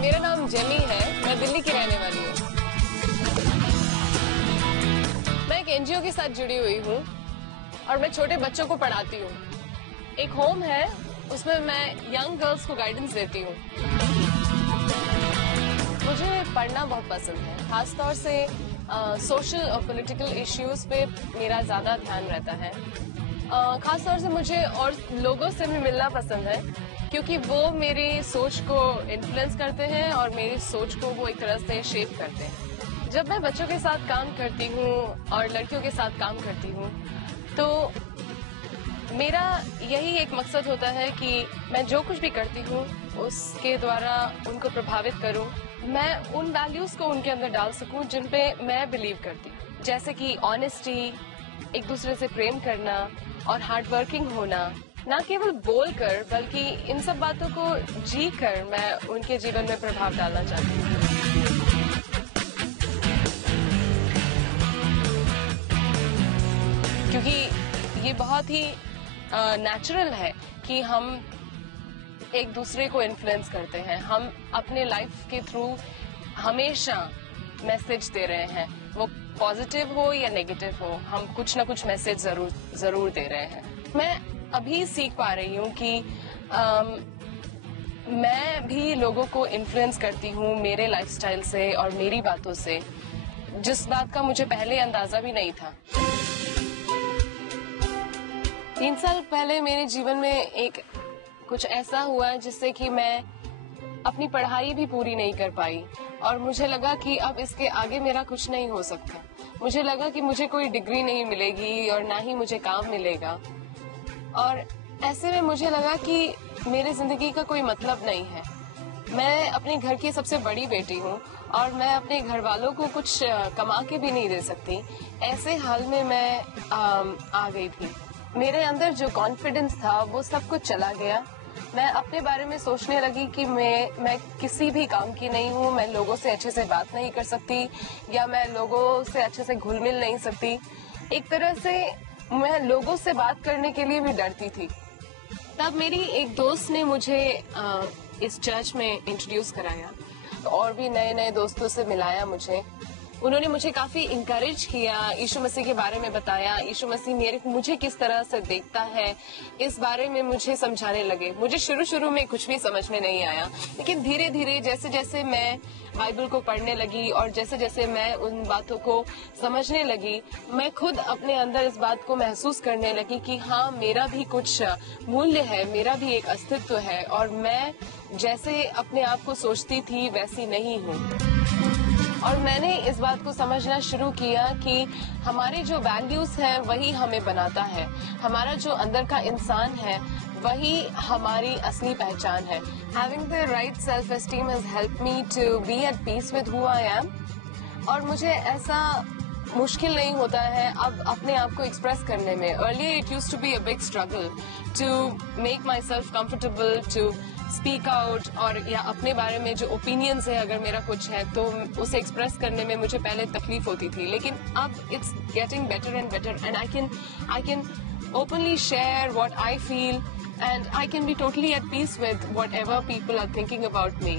मेरा नाम जेमी है, मैं दिल्ली की रहने वाली हूँ। मैं एक एनजीओ के साथ जुड़ी हुई हूँ और मैं छोटे बच्चों को पढ़ाती हूँ। एक होम है, उसमें मैं यंग गर्ल्स को गाइडेंस देती हूँ। मुझे पढ़ना बहुत पसंद है, खासतौर से सोशल और पॉलिटिकल इश्यूज पे मेरा ज़्यादा ध्यान रहता है। खासतौर से मुझे और लोगों से भी मिलना पसंद है, क्योंकि वो मेरी सोच को इन्फ्लुएंस करते हैं और मेरी सोच को वो एक तरह से शेप करते हैं। जब मैं बच्चों के साथ काम करती हूँ और लड़कियों के साथ काम करती हूँ, तो मेरा यही एक मकसद होता है कि मैं जो कुछ भी करती हूँ उसके द्वारा उनको प्रभावित करूँ। मैं उन वैल्यूज को उनके अंदर डाल सकूँ जिन पे मैं बिलीव करती हूँ, जैसे कि ऑनेस्टी, एक दूसरे से प्रेम करना और हार्ड वर्किंग होना। ना केवल बोल कर बल्कि इन सब बातों को जी कर मैं उनके जीवन में प्रभाव डालना चाहती हूँ। क्योंकि ये बहुत ही नेचुरल है कि हम एक दूसरे को इन्फ्लुएंस करते हैं। हम अपने लाइफ के थ्रू हमेशा मैसेज दे रहे हैं, वो पॉजिटिव हो या नेगेटिव हो, हम कुछ ना कुछ मैसेज जरूर दे रहे हैं। मैं अभी सीख पा रही हूँ कि मैं भी लोगों को इन्फ्लुएंस करती हूँ मेरे लाइफस्टाइल से और मेरी बातों से, जिस बात का मुझे पहले अंदाजा भी नहीं था। 3 साल पहले मेरे जीवन में एक कुछ ऐसा हुआ जिससे कि मैं अपनी पढ़ाई भी पूरी नहीं कर पाई और मुझे लगा कि अब इसके आगे मेरा कुछ नहीं हो सकता। मुझे लगा कि मुझे कोई डिग्री नहीं मिलेगी और ना ही मुझे काम मिलेगा, और ऐसे में मुझे लगा कि मेरी जिंदगी का कोई मतलब नहीं है। मैं अपने घर की सबसे बड़ी बेटी हूँ और मैं अपने घर वालों को कुछ कमा के भी नहीं दे सकती। ऐसे हाल में मैं आ गई थी। मेरे अंदर जो कॉन्फिडेंस था वो सब कुछ चला गया। मैं अपने बारे में सोचने लगी कि मैं किसी भी काम की नहीं हूँ, मैं लोगों से अच्छे से बात नहीं कर सकती या मैं लोगों से अच्छे से घुल मिल नहीं सकती। एक तरह से मैं लोगों से बात करने के लिए भी डरती थी। तब मेरी एक दोस्त ने मुझे इस चर्च में इंट्रोड्यूस कराया और भी नए नए दोस्तों से मिलाया मुझे। उन्होंने मुझे काफी इंकरेज किया, यीशु मसीह के बारे में बताया, यीशु मसीह मुझे किस तरह से देखता है, इस बारे में मुझे समझाने लगे। मुझे शुरू में कुछ भी समझ में नहीं आया, लेकिन धीरे धीरे जैसे जैसे मैं बाइबल को पढ़ने लगी और जैसे जैसे मैं उन बातों को समझने लगी, मैं खुद अपने अंदर इस बात को महसूस करने लगी कि हाँ, मेरा भी कुछ मूल्य है, मेरा भी एक अस्तित्व है और मैं जैसे अपने आप को सोचती थी वैसी नहीं हूँ। और मैंने इस बात को समझना शुरू किया कि हमारे जो वैल्यूज हैं वही हमें बनाता है, हमारा जो अंदर का इंसान है वही हमारी असली पहचान है। Having the right self-esteem has helped me to be at peace with who I am। और मुझे ऐसा मुश्किल नहीं होता है अब अपने आप को एक्सप्रेस करने में। Earlier it used to be a big struggle to make myself comfortable to speak out, और या अपने बारे में जो ओपिनियंस है अगर मेरा कुछ है तो उसे एक्सप्रेस करने में मुझे पहले तकलीफ होती थी, लेकिन अब it's getting better and better and I can openly share what I feel and I can be totally at peace with whatever people are thinking about me.